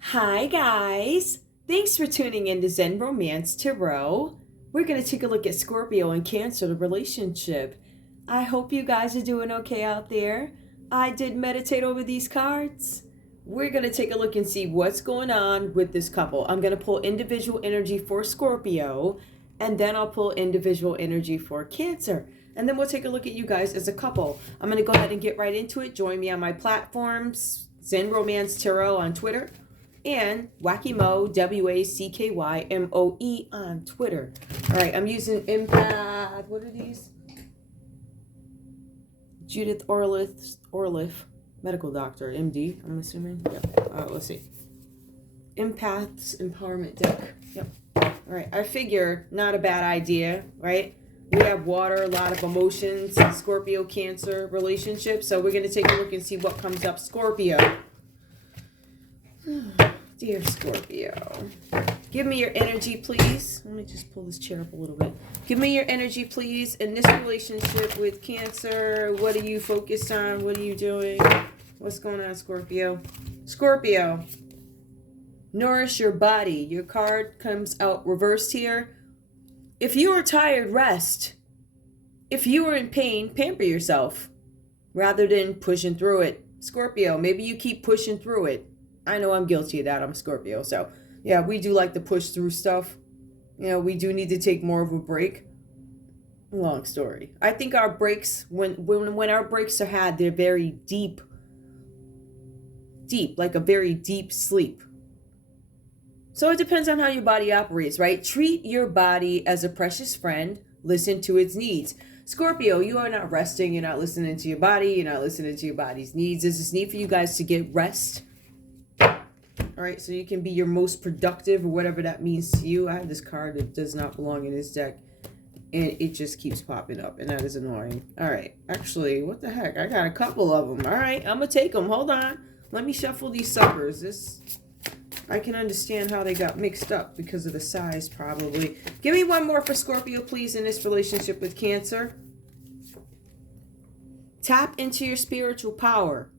Hi guys! Thanks for tuning in to Zen Romance Tarot. We're going to take a look at Scorpio and Cancer, the relationship. I hope you guys are doing okay out there. I did meditate over these cards. We're going to take a look and see what's going on with this couple. I'm going to pull individual energy for Scorpio, and then I'll pull individual energy for Cancer. And then we'll take a look at you guys as a couple. I'm going to go ahead and get right into it. Join me on my platforms, Zen Romance Tarot on Twitter, and wackymoe, WACKYMOE on Twitter. All right, I'm using Empath. What are these? Judith Orliff, medical doctor, MD, I'm assuming. Yep. Let's see. Empath's Empowerment deck. Yep. All right, I figure not a bad idea, right? We have water, a lot of emotions, Scorpio, Cancer relationship. So we're going to take a look and see what comes up. Scorpio. Dear Scorpio, give me your energy, please. Let me just pull this chair up a little bit. Give me your energy, please, in this relationship with Cancer. What are you focused on? What are you doing? What's going on, Scorpio? Scorpio, nourish your body. Your card comes out reversed here. If you are tired, rest. If you are in pain, pamper yourself rather than pushing through it. Scorpio, maybe you keep pushing through it. I know I'm guilty of that. I'm Scorpio. So, yeah, we do like to push through stuff. You know, we do need to take more of a break. Long story. I think our breaks, when our breaks are had, they're very deep, like a very deep sleep. So it depends on how your body operates, right? Treat your body as a precious friend. Listen to its needs. Scorpio, you are not resting. You're not listening to your body. You're not listening to your body's needs. There's this need for you guys to get rest. All right, so you can be your most productive or whatever that means to you. I have this card that does not belong in this deck, and it just keeps popping up, and that is annoying. All right, actually, what the heck? I got a couple of them. All right, I'm going to take them. Hold on. Let me shuffle these suckers. I can understand how they got mixed up because of the size, probably. Give me one more for Scorpio, please, in this relationship with Cancer. Tap into your spiritual power.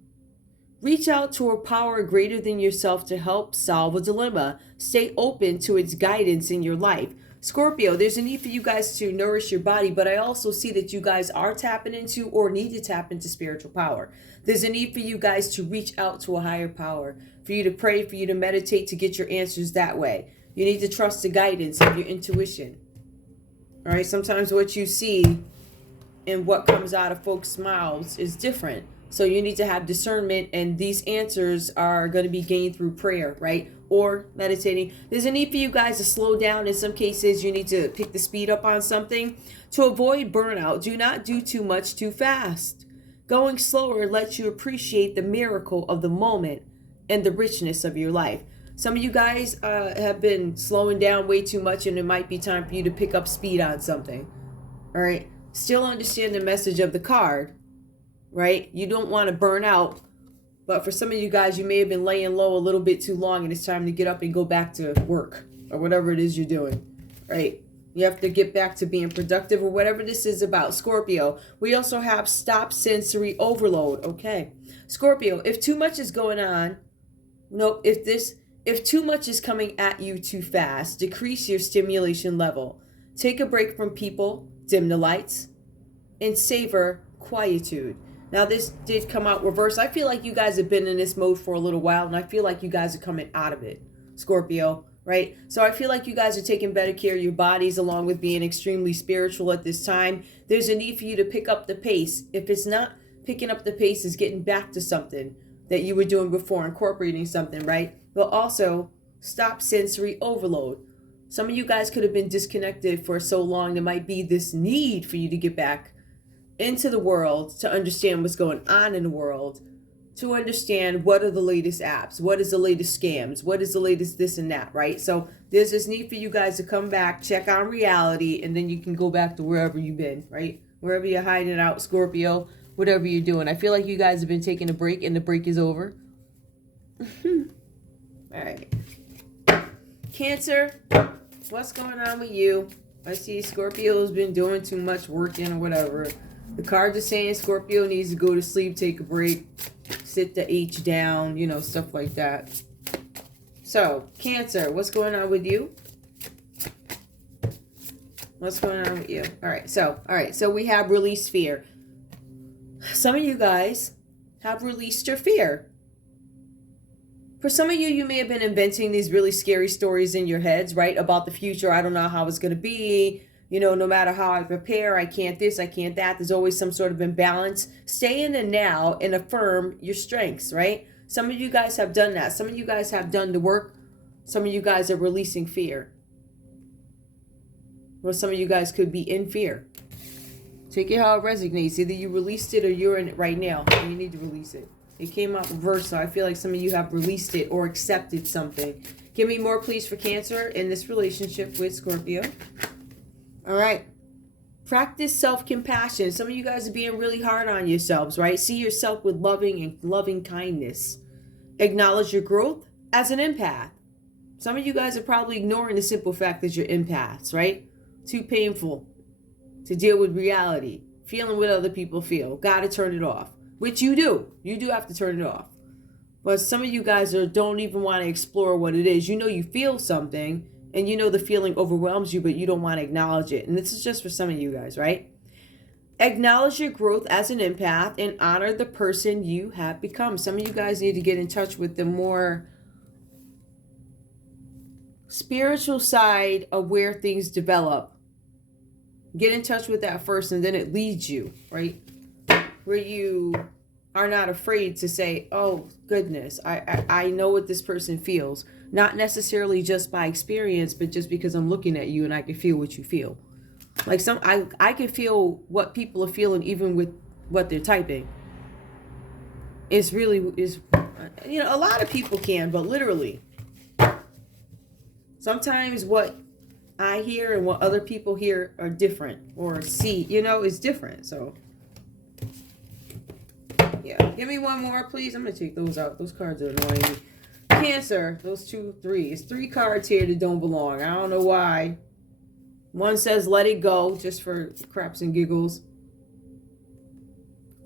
Reach out to a power greater than yourself to help solve a dilemma. Stay open to its guidance in your life. Scorpio, there's a need for you guys to nourish your body, but I also see that you guys are tapping into or need to tap into spiritual power. There's a need for you guys to reach out to a higher power, for you to pray, for you to meditate, to get your answers that way. You need to trust the guidance of your intuition. All right, sometimes what you see and what comes out of folks' mouths is different. So you need to have discernment, and these answers are going to be gained through prayer, right? Or meditating. There's a need for you guys to slow down. In some cases, you need to pick the speed up on something. To avoid burnout, do not do too much too fast. Going slower lets you appreciate the miracle of the moment and the richness of your life. Some of you guys have been slowing down way too much, and it might be time for you to pick up speed on something. All right? Still understand the message of the card. Right? You don't want to burn out. But for some of you guys, you may have been laying low a little bit too long, and it's time to get up and go back to work or whatever it is you're doing. Right? You have to get back to being productive or whatever this is about. Scorpio, we also have stop sensory overload. Okay. Scorpio, if too much is going on, if too much is coming at you too fast, decrease your stimulation level. Take a break from people, dim the lights, and savor quietude. Now, this did come out reverse. I feel like you guys have been in this mode for a little while, and I feel like you guys are coming out of it, Scorpio, right? So I feel like you guys are taking better care of your bodies along with being extremely spiritual at this time. There's a need for you to pick up the pace. If it's not picking up the pace, it's getting back to something that you were doing before, incorporating something, right? But also, stop sensory overload. Some of you guys could have been disconnected for so long. There might be this need for you to get back into the world, to understand what's going on in the world, to understand what are the latest apps, what is the latest scams, what is the latest this and that, right? So there's this need for you guys to come back, check on reality, and then you can go back to wherever you've been, right? Wherever you're hiding out, Scorpio, whatever you're doing. I feel like you guys have been taking a break, and the break is over. All right. Cancer, what's going on with you? I see Scorpio's been doing too much working or whatever. The cards are saying Scorpio needs to go to sleep, take a break, sit the H down, you know, stuff like that. So, Cancer, what's going on with you? What's going on with you? All right, so we have released fear. Some of you guys have released your fear. For some of you, you may have been inventing these really scary stories in your heads, right? About the future. I don't know how it's going to be. You know, no matter how I prepare, I can't this, I can't that. There's always some sort of imbalance. Stay in the now and affirm your strengths, right? Some of you guys have done that. Some of you guys have done the work. Some of you guys are releasing fear. Or some of you guys could be in fear. Take it how it resonates. Either you released it or you're in it right now. And you need to release it. It came out reverse, so I feel like some of you have released it or accepted something. Give me more, please, for Cancer in this relationship with Scorpio. All right. Practice self-compassion. Some of you guys are being really hard on yourselves, right? See yourself with loving kindness. Acknowledge your growth as an empath. Some of you guys are probably ignoring the simple fact that you're empaths, right? Too painful to deal with reality. Feeling what other people feel. Got to turn it off. Which you do. You do have to turn it off. But some of you guys don't even want to explore what it is. You know you feel something, and you know the feeling overwhelms you, but you don't want to acknowledge it. And this is just for some of you guys, right? Acknowledge your growth as an empath and honor the person you have become. Some of you guys need to get in touch with the more spiritual side of where things develop. Get in touch with that first, and then it leads you, right? Where you are not afraid to say, oh, goodness, I know what this person feels. Not necessarily just by experience, but just because I'm looking at you and I can feel what you feel. Like I can feel what people are feeling even with what they're typing. It's really, you know, a lot of people can, but literally. Sometimes what I hear and what other people hear are different or see, you know, is different. So, yeah. Give me one more, please. I'm going to take those out. Those cards are annoying me. Cancer, those 2, 3. It's 3 cards here that don't belong. I don't know why. One says let it go, just for craps and giggles.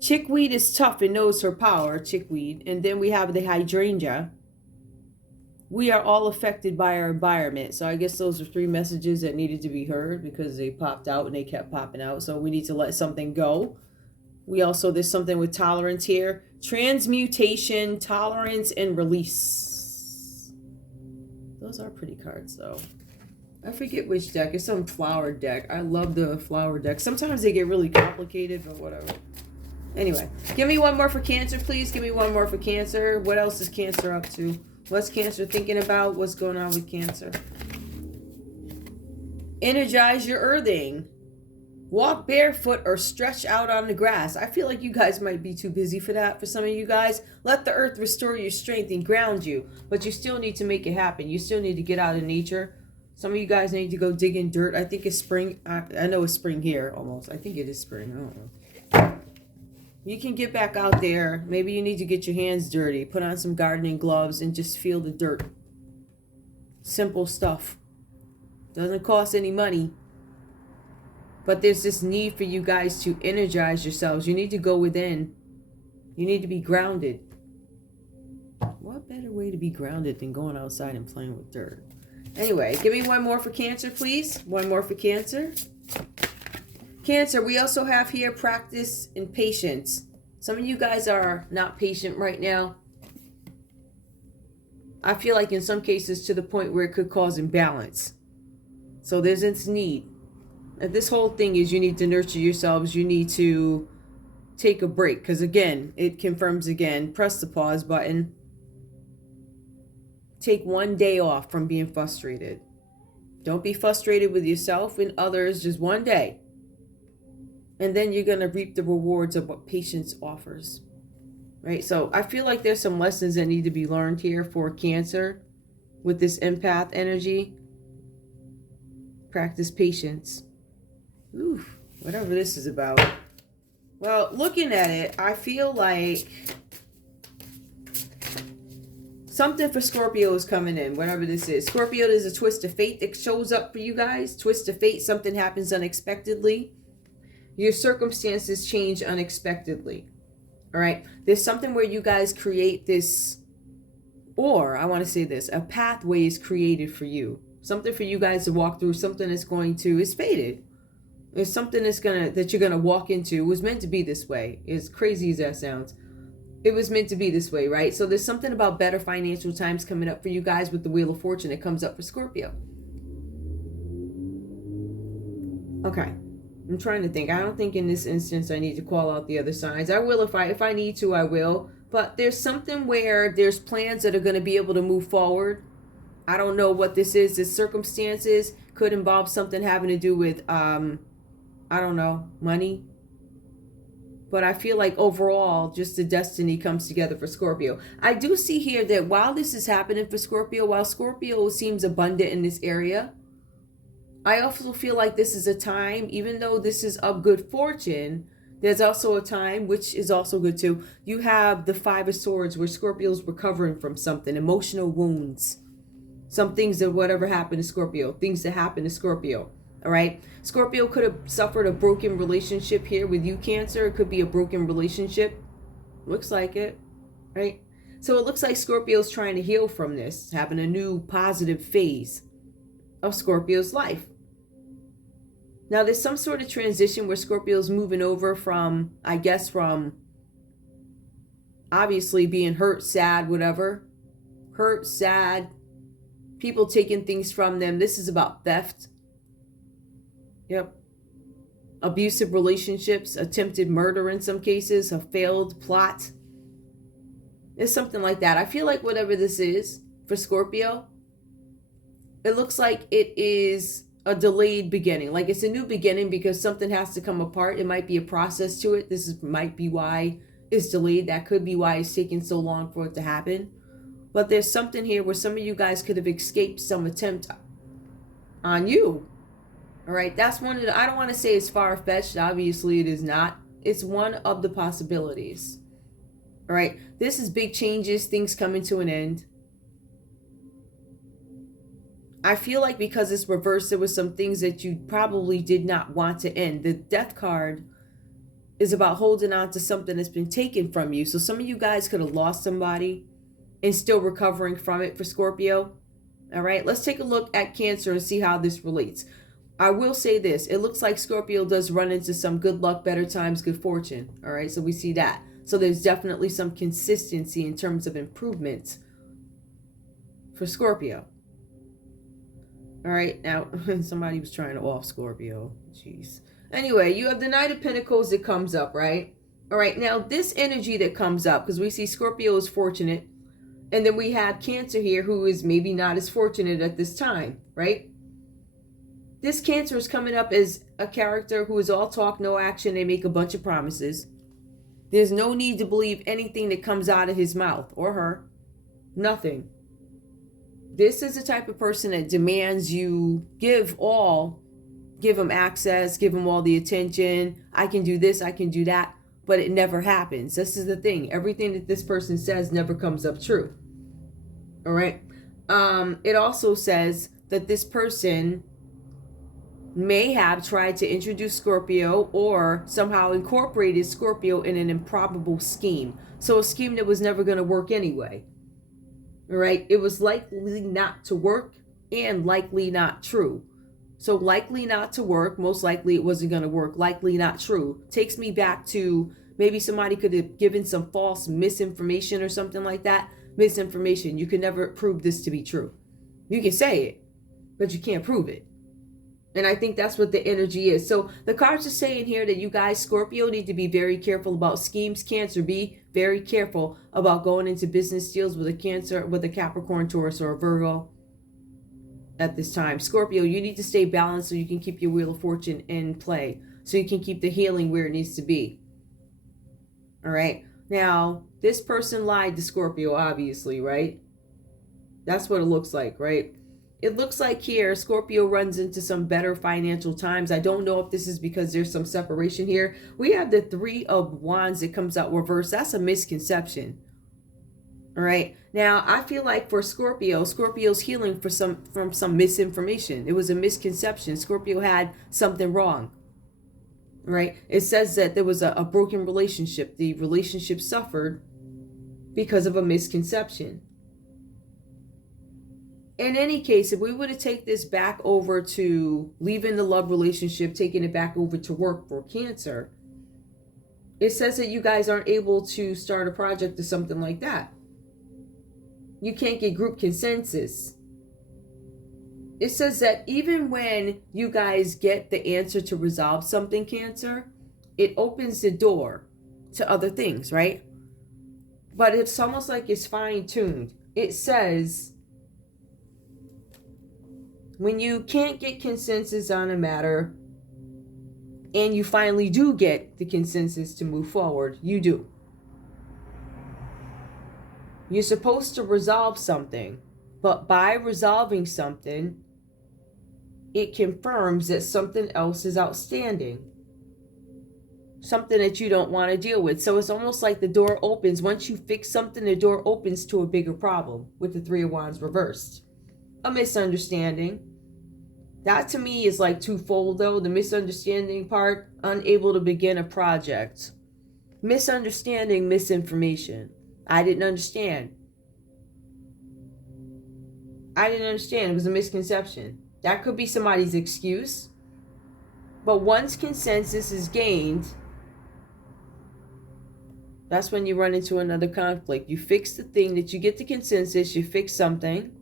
Chickweed is tough and knows her power, chickweed. And then we have the hydrangea. We are all affected by our environment. So I guess those are 3 messages that needed to be heard because they popped out and they kept popping out. So we need to let something go. There's something with tolerance here. Transmutation, tolerance, and release. Those are pretty cards, though. I forget which deck. It's some flower deck. I love the flower deck. Sometimes they get really complicated, but whatever. Anyway, give me one more for Cancer, please. Give me one more for Cancer. What else is Cancer up to? What's Cancer thinking about? What's going on with Cancer? Energize your earthing. Walk barefoot or stretch out on the grass. I feel like you guys might be too busy for that. For some of you guys, let the earth restore your strength and ground you. But you still need to make it happen. You still need to get out in nature. Some of you guys need to go dig in dirt. I think it's spring. I know it's spring here almost. I think it is spring. I don't know. You can get back out there. Maybe you need to get your hands dirty. Put on some gardening gloves and just feel the dirt. Simple stuff. Doesn't cost any money. But there's this need for you guys to energize yourselves. You need to go within. You need to be grounded. What better way to be grounded than going outside and playing with dirt? Anyway, give me one more for Cancer, please. One more for Cancer. Cancer, we also have here practice and patience. Some of you guys are not patient right now. I feel like in some cases to the point where it could cause imbalance. So there's this need. This whole thing is you need to nurture yourselves. You need to take a break. Because again, it confirms again. Press the pause button. Take one day off from being frustrated. Don't be frustrated with yourself and others. Just one day. And then you're going to reap the rewards of what patience offers. Right? So I feel like there's some lessons that need to be learned here for Cancer with this empath energy. Practice patience. Ooh, whatever this is about. Well, looking at it, I feel like something for Scorpio is coming in, whatever this is. Scorpio, there's a twist of fate that shows up for you guys. Twist of fate, something happens unexpectedly. Your circumstances change unexpectedly. All right? There's something where you guys create this Or I want to say this, a pathway is created for you. Something for you guys to walk through, something that's going to, is fated. It's something that you're gonna walk into. It was meant to be this way. As crazy as that sounds, it was meant to be this way, right? So there's something about better financial times coming up for you guys with the Wheel of Fortune that comes up for Scorpio. Okay, I'm trying to think. I don't think in this instance I need to call out the other signs. I will if I need to, I will. But there's something where there's plans that are going to be able to move forward. I don't know what this is. This circumstances could involve something having to do with, I don't know, money. But I feel like overall, just the destiny comes together for Scorpio. I do see here that while this is happening for Scorpio, while Scorpio seems abundant in this area, I also feel like this is a time, even though this is of good fortune, there's also a time, which is also good too. You have the Five of Swords where Scorpio's recovering from something, emotional wounds, some things that whatever happened to Scorpio, things that happened to Scorpio. All right. Scorpio could have suffered a broken relationship here with you, Cancer. It could be a broken relationship. Looks like it, right? So it looks like Scorpio's trying to heal from this, having a new positive phase of Scorpio's life. Now, there's some sort of transition where Scorpio's moving over from, I guess, from obviously being hurt, sad, whatever. Hurt, sad, people taking things from them. This is about theft. Yep. Abusive relationships, attempted murder in some cases, a failed plot. It's something like that. I feel like whatever this is for Scorpio, it looks like it is a delayed beginning. Like it's a new beginning because something has to come apart. It might be a process to it. Might be why it's delayed. That could be why it's taking so long for it to happen. But there's something here where some of you guys could have escaped some attempt on you. All right, that's one of the, I don't want to say it's far-fetched. Obviously, it is not. It's one of the possibilities. All right, this is big changes, things coming to an end. I feel like because it's reversed, there was some things that you probably did not want to end. The Death card is about holding on to something that's been taken from you. So some of you guys could have lost somebody and still recovering from it for Scorpio. All right, let's take a look at Cancer and see how this relates. I will say this. It looks like Scorpio does run into some good luck, better times, good fortune. All right, so we see that. So there's definitely some consistency in terms of improvements for Scorpio. All right, now somebody was trying to off Scorpio. Jeez. Anyway, you have the Knight of Pentacles that comes up, right? All right, now this energy that comes up, because we see Scorpio is fortunate, and then we have Cancer here who is maybe not as fortunate at this time, right? This Cancer is coming up as a character who is all talk, no action. They make a bunch of promises. There's no need to believe anything that comes out of his mouth or her. Nothing. This is the type of person that demands you give him access, give him all the attention. I can do this, I can do that, but it never happens. This is the thing. Everything that this person says never comes up true. All right. It also says that this person may have tried to introduce Scorpio or somehow incorporated Scorpio in an improbable scheme. So a scheme that was never going to work anyway. All right. It was likely not to work and likely not true. So likely not to work. Most likely it wasn't going to work. Likely not true. Takes me back to maybe somebody could have given some false misinformation or something like that. Misinformation. You can never prove this to be true. You can say it, but you can't prove it. And I think that's what the energy is. So the cards are saying here that you guys, Scorpio, need to be very careful about schemes. Cancer, be very careful about going into business deals with a Cancer, with a Capricorn, Taurus, or a Virgo at this time. Scorpio, you need to stay balanced so you can keep your Wheel of Fortune in play. So you can keep the healing where it needs to be. All right. Now, this person lied to Scorpio, obviously, right? That's what it looks like, right? It looks like here Scorpio runs into some better financial times. I don't know if this is because there's some separation here. We have the Three of Wands that comes out reversed. That's a misconception. All right. Now, I feel like for Scorpio, Scorpio's healing from some misinformation. It was a misconception. Scorpio had something wrong. Right? It says that there was a broken relationship. The relationship suffered because of a misconception. In any case, if we were to take this back over to leaving the love relationship, taking it back over to work for Cancer, it says that you guys aren't able to start a project or something like that. You can't get group consensus. It says that even when you guys get the answer to resolve something, Cancer, it opens the door to other things, right? But it's almost like it's fine-tuned. It says when you can't get consensus on a matter and you finally do get the consensus to move forward, you do. You're supposed to resolve something, but by resolving something, it confirms that something else is outstanding. Something that you don't want to deal with. So it's almost like the door opens. Once you fix something, the door opens to a bigger problem with the Three of Wands reversed. A misunderstanding. That to me is like twofold though. The misunderstanding part, unable to begin a project. Misunderstanding, misinformation. I didn't understand. It was a misconception. That could be somebody's excuse. But once consensus is gained, that's when you run into another conflict. You fix the thing that you get the consensus, you fix something.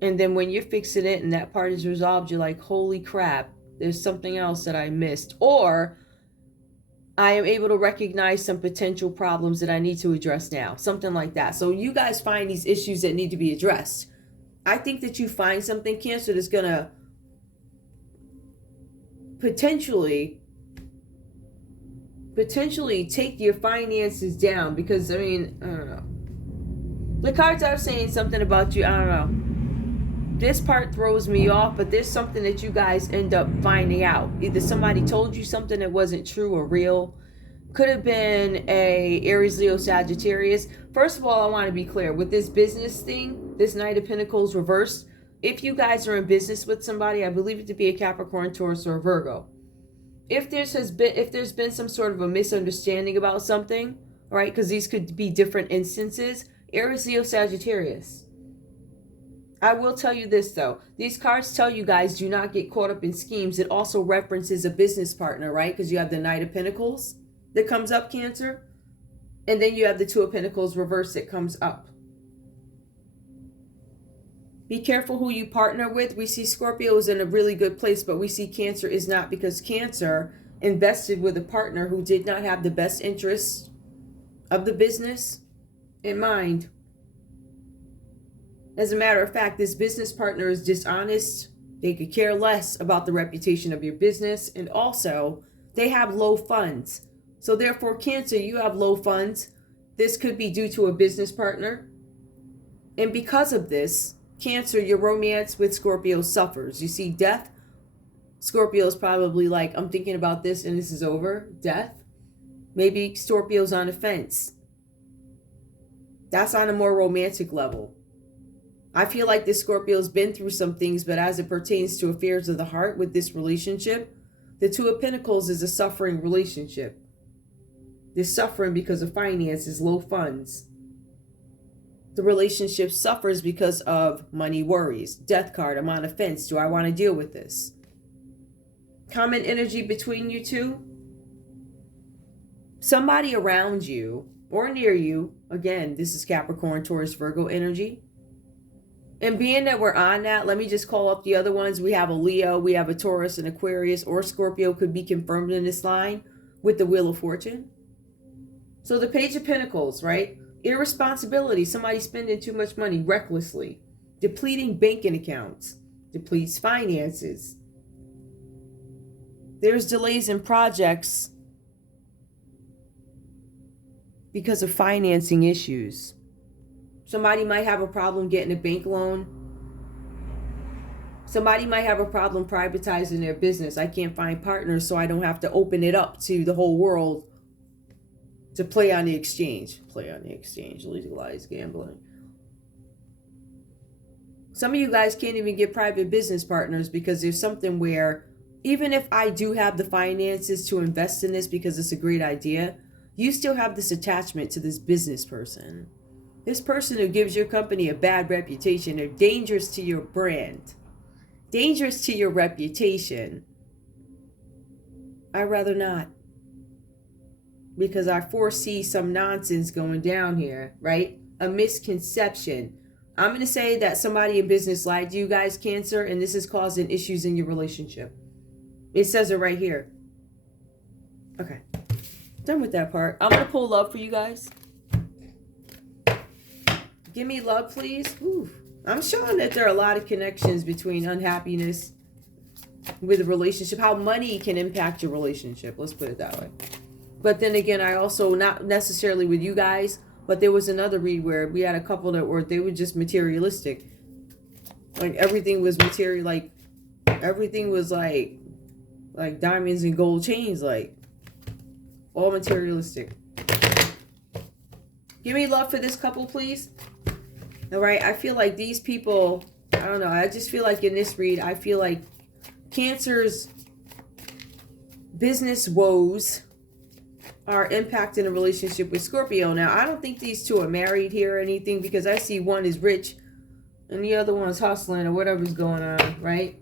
And then when you're fixing it and that part is resolved, you're like, holy crap, there's something else that I missed. Or I am able to recognize some potential problems that I need to address now. Something like that. So you guys find these issues that need to be addressed. I think that you find something, Cancer, that's going to potentially take your finances down. Because, I mean, I don't know. The cards are saying something about you. I don't know. This part throws me off, but there's something that you guys end up finding out. Either somebody told you something that wasn't true or real. Could have been a Aries, Leo, Sagittarius. First of all, I want to be clear. With this business thing, this Knight of Pentacles reversed, if you guys are in business with somebody, I believe it to be a Capricorn, Taurus, or a Virgo. If there's been some sort of a misunderstanding about something, right? Because these could be different instances. Aries, Leo, Sagittarius. I will tell you this though. These cards tell you guys do not get caught up in schemes. It also references a business partner, right? Because you have the Knight of Pentacles that comes up, Cancer. And then you have the Two of Pentacles reversed that comes up. Be careful who you partner with. We see Scorpio is in a really good place, but we see Cancer is not, because Cancer invested with a partner who did not have the best interests of the business in mind. As a matter of fact, this business partner is dishonest. They could care less about the reputation of your business. And also, they have low funds. So therefore, Cancer, you have low funds. This could be due to a business partner. And because of this, Cancer, your romance with Scorpio suffers. You see death. Scorpio's probably like, I'm thinking about this and this is over. Death. Maybe Scorpio's on a fence. That's on a more romantic level. I feel like this Scorpio's been through some things, but as it pertains to affairs of the heart with this relationship, the Two of Pentacles is a suffering relationship. They're suffering because of finances, low funds. The relationship suffers because of money worries. Death card, I'm on a fence. Do I want to deal with this? Common energy between you two. Somebody around you or near you, again, this is Capricorn, Taurus, Virgo energy. And being that we're on that, let me just call up the other ones. We have a Leo, we have a Taurus, an Aquarius, or Scorpio could be confirmed in this line with the Wheel of Fortune. So the Page of Pentacles, right? Irresponsibility, somebody spending too much money recklessly. Depleting banking accounts, depletes finances. There's delays in projects because of financing issues. Somebody might have a problem getting a bank loan. Somebody might have a problem privatizing their business. I can't find partners, so I don't have to open it up to the whole world to play on the exchange. Play on the exchange, legalize gambling. Some of you guys can't even get private business partners because there's something where even if I do have the finances to invest in this because it's a great idea, you still have this attachment to this business person. This person who gives your company a bad reputation, they're dangerous to your brand, dangerous to your reputation. I'd rather not, because I foresee some nonsense going down here, right? A misconception. I'm going to say that somebody in business lied to you guys, Cancer, and this is causing issues in your relationship. It says it right here. Okay. Done with that part. I'm going to pull love for you guys. Give me love, please. Ooh. I'm showing that there are a lot of connections between unhappiness with a relationship, how money can impact your relationship. Let's put it that way. But then again, I also, not necessarily with you guys, but there was another read where we had a couple that were, they were just materialistic. Like everything was material, like everything was like diamonds and gold chains, like all materialistic. Give me love for this couple, please. All right, I feel like these people, I don't know, I just feel like in this read, I feel like Cancer's business woes are impacting a relationship with Scorpio. Now, I don't think these two are married here or anything, because I see one is rich and the other one's hustling or whatever's going on, right?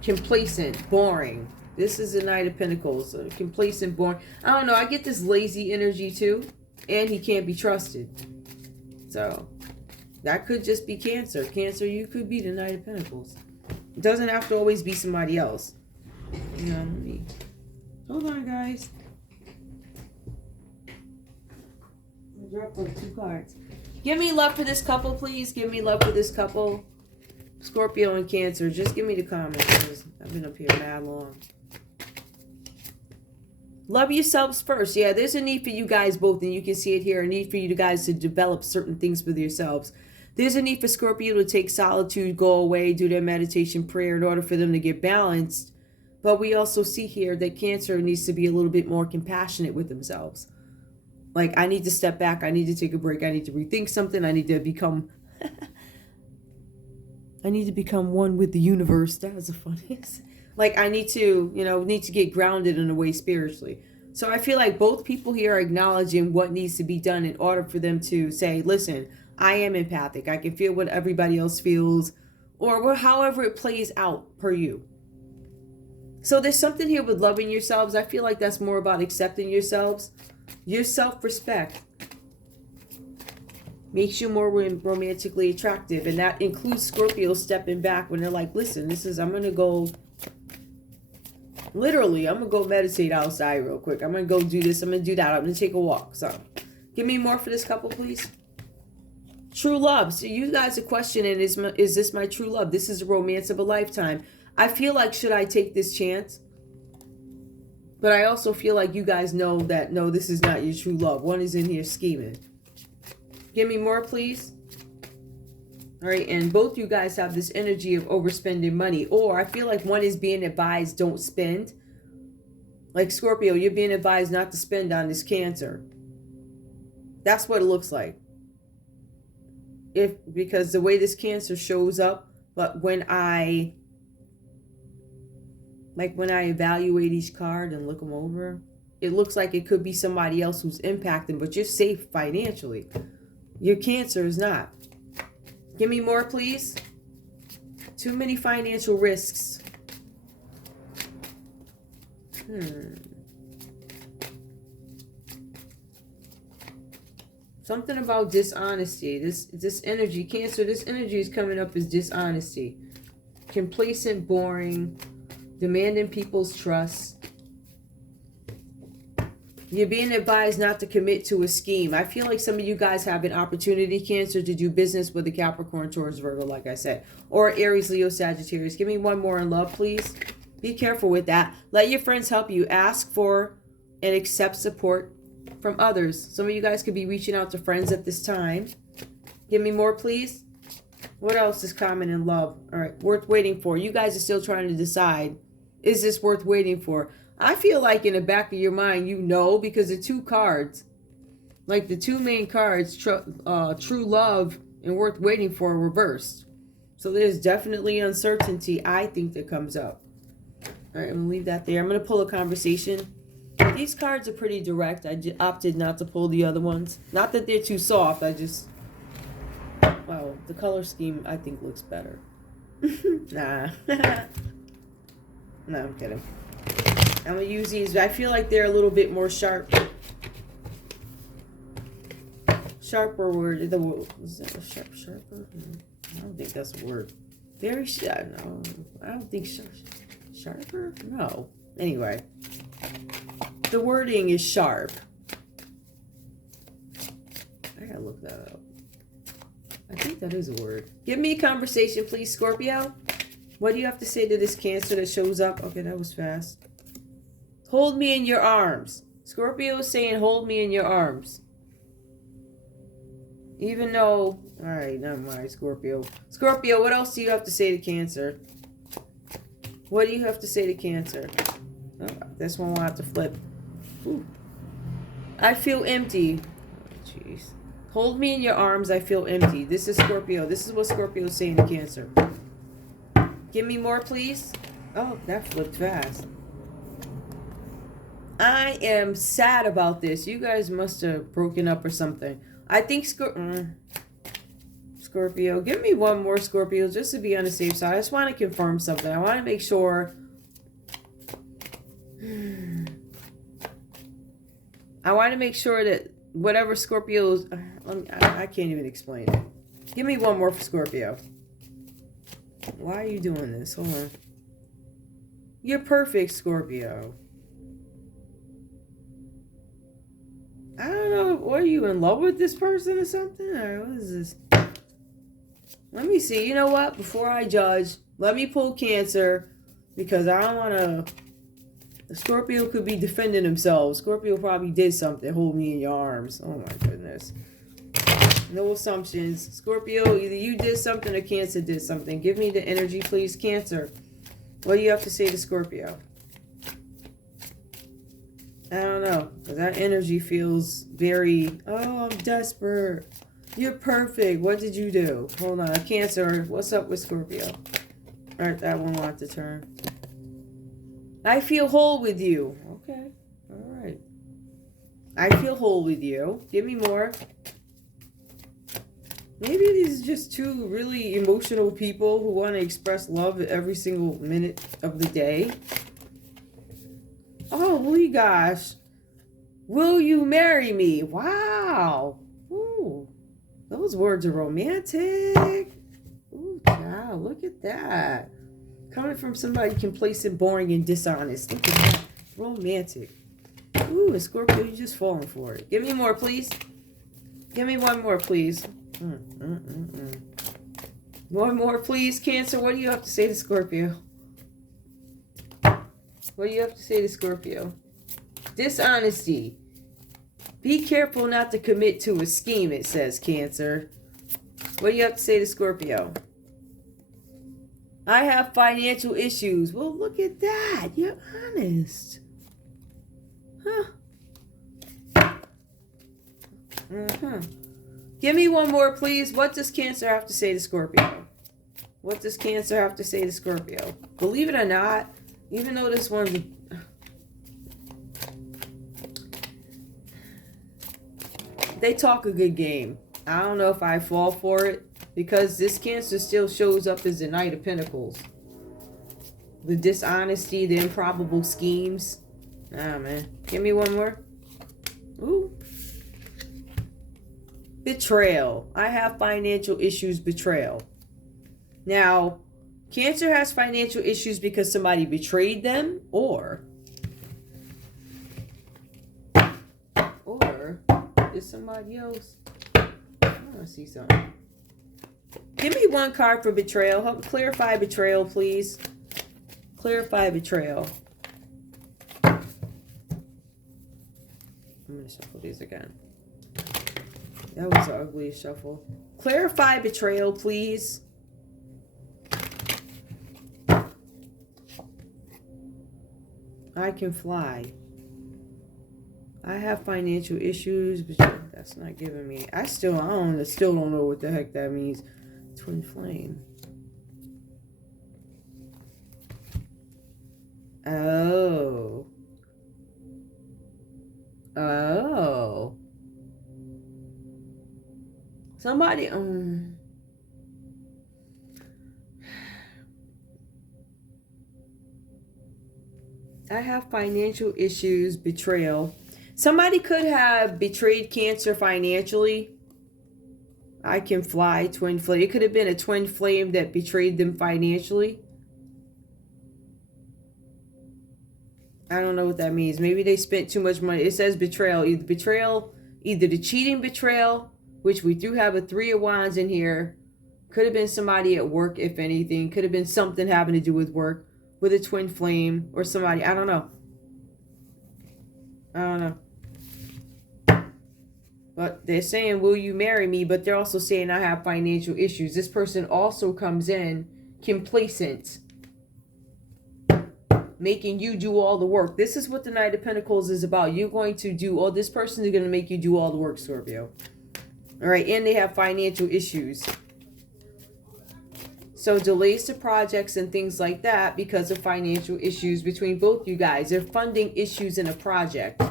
Complacent, boring. This is the Knight of Pentacles. So complacent, boring. I don't know, I get this lazy energy too, and he can't be trusted. So that could just be Cancer. Cancer, you could be the Knight of Pentacles. It doesn't have to always be somebody else. You know, let me... Hold on, guys. I dropped those 2 cards. Give me love for this couple, please. Give me love for this couple. Scorpio and Cancer. Just give me the comments, because I've been up here mad long. Love yourselves first. Yeah, there's a need for you guys both, and you can see it here. A need for you guys to develop certain things with yourselves. There's a need for Scorpio to take solitude, go away, do their meditation prayer in order for them to get balanced. But we also see here that Cancer needs to be a little bit more compassionate with themselves. Like, I need to step back. I need to take a break. I need to rethink something. I need to become... I need to become one with the universe. That was the funniest. Like, I need to, you know, need to get grounded in a way spiritually. So I feel like both people here are acknowledging what needs to be done in order for them to say, listen, I am empathic. I can feel what everybody else feels, or however it plays out per you. So there's something here with loving yourselves. I feel like that's more about accepting yourselves. Your self-respect makes you more romantically attractive. And that includes Scorpio stepping back when they're like, listen, I'm going to go... Literally, I'm going to go meditate outside real quick. I'm going to go do this. I'm going to do that. I'm going to take a walk. So, give me more for this couple, please. True love. So, you guys are questioning, is this my true love? This is a romance of a lifetime. I feel like, should I take this chance? But I also feel like you guys know that, no, this is not your true love. One is in here scheming. Give me more, please. All right, and both you guys have this energy of overspending money. Or I feel like one is being advised, don't spend. Like Scorpio, you're being advised not to spend on this Cancer. That's what it looks like. Because the way this Cancer shows up, but when I evaluate each card and look them over, it looks like it could be somebody else who's impacting, but you're safe financially. Your Cancer is not. Give me more, please. Too many financial risks. Something about dishonesty. This energy, Cancer, this energy is coming up as dishonesty. Complacent, boring, demanding people's trust. You're being advised not to commit to a scheme. I feel like some of you guys have an opportunity, Cancer, to do business with a Capricorn, Taurus, Virgo, like I said. Or Aries, Leo, Sagittarius. Give me one more in love, please. Be careful with that. Let your friends help you. Ask for and accept support from others. Some of you guys could be reaching out to friends at this time. Give me more, please. What else is common in love? All right, worth waiting for. You guys are still trying to decide, is this worth waiting for? I feel like in the back of your mind, you know, because the 2 cards, like the 2 main cards, true love and worth waiting for, are reversed. So there's definitely uncertainty, I think, that comes up. All right, I'm going to leave that there. I'm going to pull a conversation. These cards are pretty direct. I opted not to pull the other ones. Not that they're too soft. I just... Wow, the color scheme I think looks better. Nah. No, I'm kidding. I'm going to use these. I feel like they're a little bit more sharp. Sharper word. Is that a sharper? I don't think that's a word. Very sharp. No, I don't think sharper? No. Anyway. The wording is sharp. I gotta look that up. I think that is a word. Give me a conversation, please, Scorpio. What do you have to say to this Cancer that shows up? Okay, that was fast. Hold me in your arms. Scorpio is saying, hold me in your arms. Even though... Alright, never mind, Scorpio. Scorpio, what else do you have to say to Cancer? What do you have to say to Cancer? Oh, this one will have to flip. Ooh. I feel empty. Jeez. Hold me in your arms, I feel empty. This is Scorpio. This is what Scorpio is saying to Cancer. Give me more, please. Oh, that flipped fast. I am sad about this. You guys must have broken up or something. I think Scorpio. Give me one more, Scorpio, just to be on the safe side. I just want to confirm something. I want to make sure... I want to make sure that whatever Scorpio's... I can't even explain it. Give me one more for Scorpio. Why are you doing this? Hold on. You're perfect, Scorpio. I don't know. What, are you in love with this person or something? Or what is this? Let me see. You know what? Before I judge, let me pull Cancer. Because I don't want to... Scorpio could be defending himself. Scorpio probably did something. Hold me in your arms. Oh my goodness. No assumptions. Scorpio, either you did something or Cancer did something. Give me the energy, please. Cancer. What do you have to say to Scorpio? I don't know. That energy feels very... Oh, I'm desperate. You're perfect. What did you do? Hold on. Cancer. What's up with Scorpio? Alright, that one will have to turn. I feel whole with you. Okay. Alright. I feel whole with you. Give me more. Maybe these are just two really emotional people who want to express love every single minute of the day. Oh, my gosh. Will you marry me? Wow. Ooh. Those words are romantic. Ooh, wow. Look at that. Coming from somebody complacent, boring, and dishonest. Look at that. Romantic. Ooh, and Scorpio, you're just falling for it. Give me more, please. Give me one more, please. One more, please. Cancer, what do you have to say to Scorpio? What do you have to say to Scorpio? Dishonesty. Be careful not to commit to a scheme, it says, Cancer. What do you have to say to Scorpio? I have financial issues. Well, look at that. You're honest. Huh. Give me one more, please. What does Cancer have to say to Scorpio? What does Cancer have to say to Scorpio? Believe it or not, even though this one's... They talk a good game. I don't know if I fall for it, because this Cancer still shows up as the Knight of Pentacles. The dishonesty, the improbable schemes. Ah, man. Give me one more. Ooh. Betrayal. I have financial issues. Betrayal. Now, Cancer has financial issues because somebody betrayed them, or is somebody else. I want to see something. Give me one card for betrayal. Help clarify betrayal, please. Clarify betrayal. I'm going to shuffle these again. That was the ugliest shuffle. Clarify betrayal, please. I can fly. I have financial issues, but that's not giving me. I still don't know what the heck that means. Twin flame. Oh. Oh. Somebody, I have financial issues, betrayal. Somebody could have betrayed Cancer financially. I can fly, twin flame. It could have been a twin flame that betrayed them financially. I don't know what that means. Maybe they spent too much money. It says betrayal. Either the cheating betrayal, which we do have a 3 of Wands in here. Could have been somebody at work, if anything. Could have been something having to do with work. With a twin flame or somebody. I don't know. But they're saying, will you marry me? But they're also saying I have financial issues. This person also comes in complacent, making you do all the work. This is what the Knight of Pentacles is about. You're going to do all, this person is going to make you do all the work, Scorpio. All right, and they have financial issues. So delays to projects and things like that because of financial issues between both you guys. They're funding issues in a project.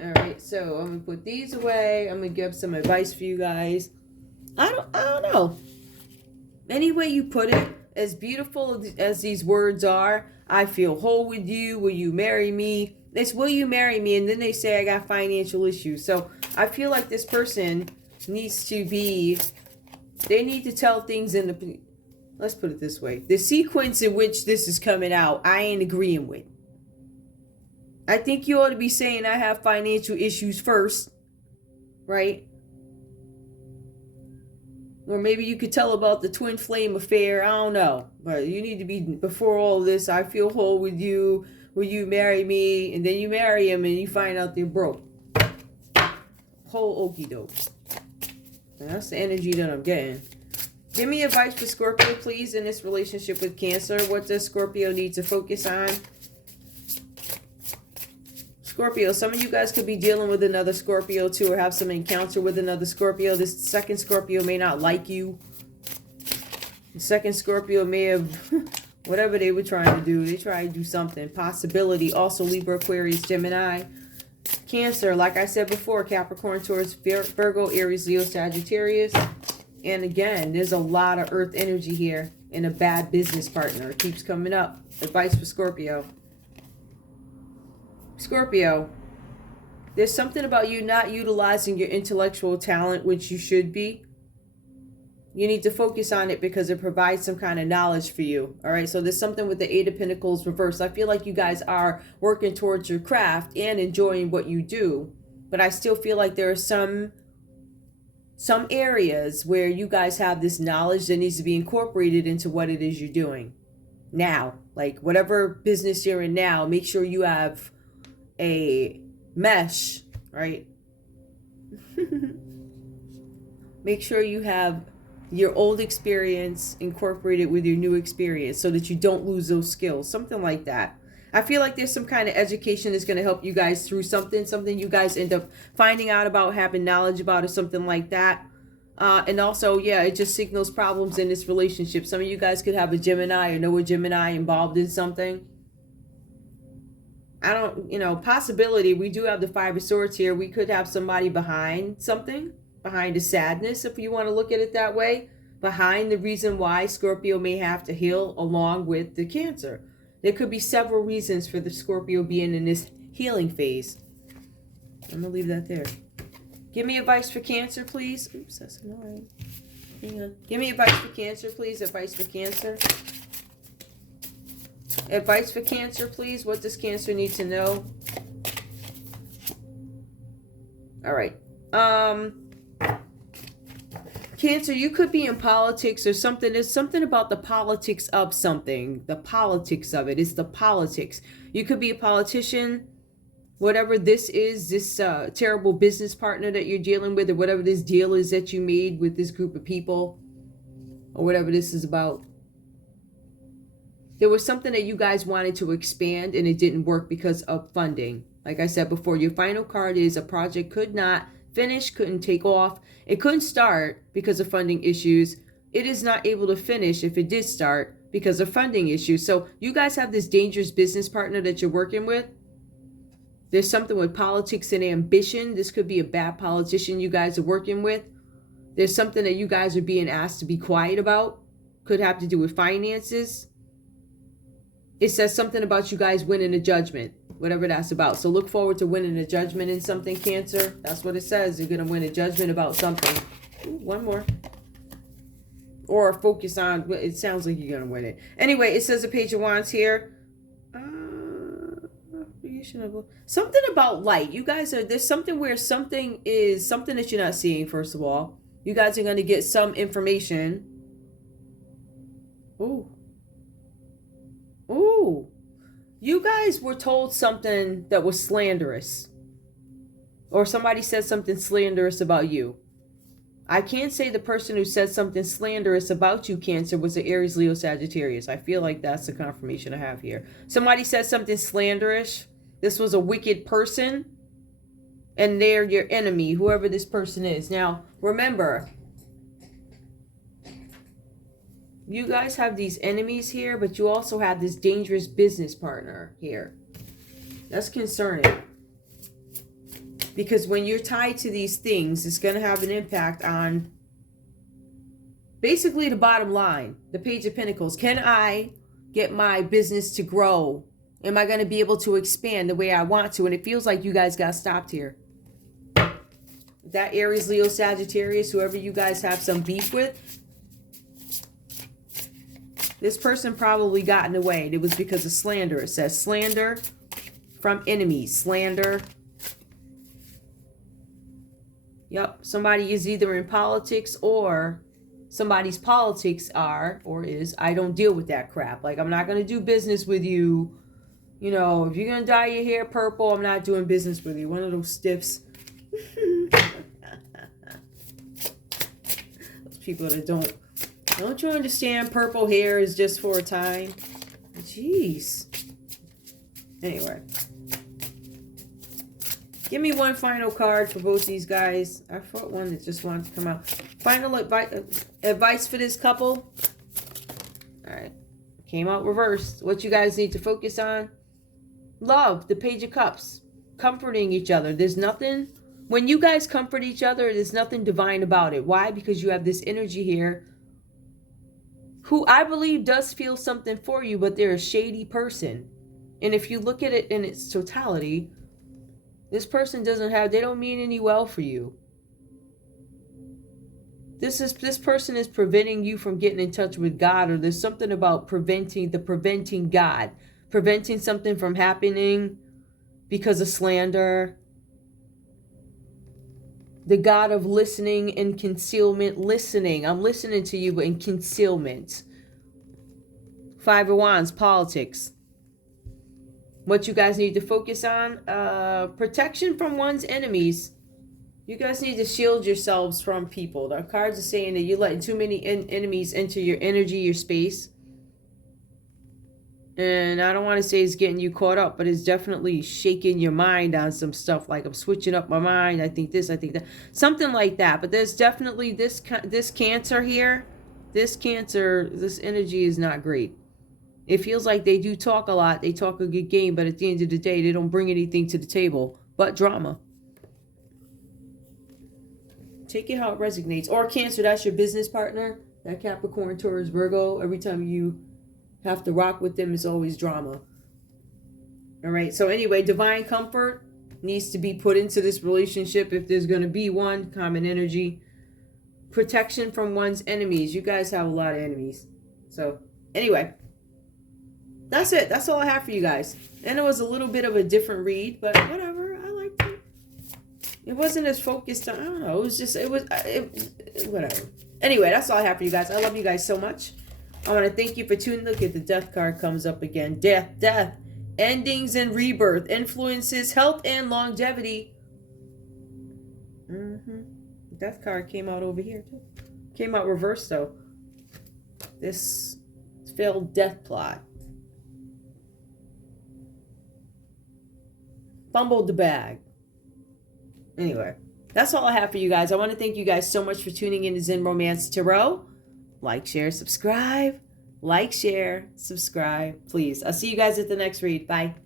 All right, so I'm going to put these away. I'm going to give some advice for you guys. I don't know. Any way you put it, as beautiful as these words are, I feel whole with you. Will you marry me? It's will you marry me? And then they say I got financial issues. So I feel like this person needs to be, they need to tell things in the, let's put it this way. The sequence in which this is coming out, I ain't agreeing with. I think you ought to be saying I have financial issues first, right? Or maybe you could tell about the twin flame affair. I don't know. But you need to be, before all this, I feel whole with you. Will you marry me? And then you marry him and you find out they're broke. Whole okie doke. That's the energy that I'm getting. Give me advice for Scorpio, please, in this relationship with Cancer. What does Scorpio need to focus on? Scorpio, some of you guys could be dealing with another Scorpio too, or have some encounter with another Scorpio. This second Scorpio may not like you. The second Scorpio may have, whatever they were trying to do, they try to do something. Possibility. Also Libra, Aquarius, Gemini. Cancer, like I said before, Capricorn, Taurus, Virgo, Aries, Leo, Sagittarius. And again, there's a lot of earth energy here. And a bad business partner. It keeps coming up. Advice for Scorpio. Scorpio, there's something about you not utilizing your intellectual talent, which you should be. You need to focus on it because it provides some kind of knowledge for you. All right, so there's something with the 8 of Pentacles reversed. I feel like you guys are working towards your craft and enjoying what you do. But I still feel like there are some areas where you guys have this knowledge that needs to be incorporated into what it is you're doing now. Like whatever business you're in now, make sure you have a mesh, right? Make sure you have your old experience incorporated with your new experience so that you don't lose those skills. Something like that. I feel like there's some kind of education that's going to help you guys through something you guys end up finding out about, having knowledge about, or something like that. And also, yeah, it just signals problems in this relationship. Some of you guys could have a Gemini or know a Gemini involved in something. I don't, possibility. We do have the 5 of Swords here. We could have somebody behind something, behind a sadness, if you want to look at it that way, behind the reason why Scorpio may have to heal along with the Cancer. There could be several reasons for the Scorpio being in this healing phase. I'm going to leave that there. Give me advice for Cancer, please. Oops, that's annoying. Hang on. Give me advice for Cancer, please. Advice for Cancer. Advice for Cancer, please. What does Cancer need to know? All right. Cancer, you could be in politics or something. There's something about the politics of something. The politics of it. It's the politics. You could be a politician. Whatever this is, this terrible business partner that you're dealing with, or whatever this deal is that you made with this group of people, or whatever this is about. There was something that you guys wanted to expand and it didn't work because of funding. Like I said before, your final card is a project could not finish, couldn't take off. It couldn't start because of funding issues. It is not able to finish if it did start because of funding issues. So you guys have this dangerous business partner that you're working with. There's something with politics and ambition. This could be a bad politician you guys are working with. There's something that you guys are being asked to be quiet about. Could have to do with finances. It says something about you guys winning a judgment, whatever that's about. So look forward to winning a judgment in something, Cancer. That's what it says. You're going to win a judgment about something. Ooh, one more. Or focus on, it sounds like you're going to win it. Anyway, it says a Page of Wands here. Something about light. You guys are, there's something where something is, something that you're not seeing, first of all. You guys are going to get some information. Ooh. Ooh. You guys were told something that was slanderous. Or somebody said something slanderous about you. I can't say the person who said something slanderous about you, Cancer, was an Aries, Leo, Sagittarius. I feel like that's the confirmation I have here. Somebody said something slanderous. This was a wicked person. And they're your enemy, whoever this person is. Now, remember, you guys have these enemies here, but you also have this dangerous business partner here. That's concerning. Because when you're tied to these things, it's going to have an impact on basically the bottom line. The Page of Pentacles. Can I get my business to grow? Am I going to be able to expand the way I want to? And it feels like you guys got stopped here. That Aries, Leo, Sagittarius, whoever you guys have some beef with, this person probably got in the way. And it was because of slander. It says slander from enemies. Slander. Yep. Somebody is either in politics or somebody's politics are or is, I don't deal with that crap. Like, I'm not going to do business with you. You know, if you're going to dye your hair purple, I'm not doing business with you. One of those stiffs. Those people that don't you understand purple hair is just for a time? Jeez. Anyway. Give me one final card for both these guys. I fought one that just wanted to come out. Final advice for this couple. All right. Came out reversed. What you guys need to focus on. Love. The Page of Cups. Comforting each other. There's nothing. When you guys comfort each other, there's nothing divine about it. Why? Because you have this energy here who I believe does feel something for you, but they're a shady person. And if you look at it in its totality, this person they don't mean any well for you. This person is preventing you from getting in touch with God, or there's something about preventing God, preventing something from happening because of slander. The God of listening and concealment, listening. I'm listening to you, but in concealment. Five of Wands, politics. What you guys need to focus on, protection from one's enemies. You guys need to shield yourselves from people. The cards are saying that you're letting too many enemies into your energy, your space. And I don't want to say it's getting you caught up, but it's definitely shaking your mind on some stuff. Like, I'm switching up my mind. I think this, I think that. Something like that. But there's definitely this Cancer here. This Cancer, this energy is not great. It feels like they do talk a lot. They talk a good game, but at the end of the day, they don't bring anything to the table but drama. Take it how it resonates. Or Cancer, that's your business partner. That Capricorn, Taurus, Virgo. Every time you have to rock with them, it's always drama. All right. So anyway, divine comfort needs to be put into this relationship if there's going to be one. Common energy. Protection from one's enemies. You guys have a lot of enemies. So anyway. That's it. That's all I have for you guys. And it was a little bit of a different read, but whatever. I liked it. It wasn't as focused on, I don't know. It was just, whatever. Anyway, that's all I have for you guys. I love you guys so much. I want to thank you for tuning. Look at the Death card comes up again. Death. Endings and rebirth. Influences, health, and longevity. Death card came out over here, too. Came out reversed, though. This failed death plot. Fumbled the bag. Anyway, that's all I have for you guys. I want to thank you guys so much for tuning in to Zen Romance Tarot. Like, share, subscribe. Like, share, subscribe, please. I'll see you guys at the next read. Bye.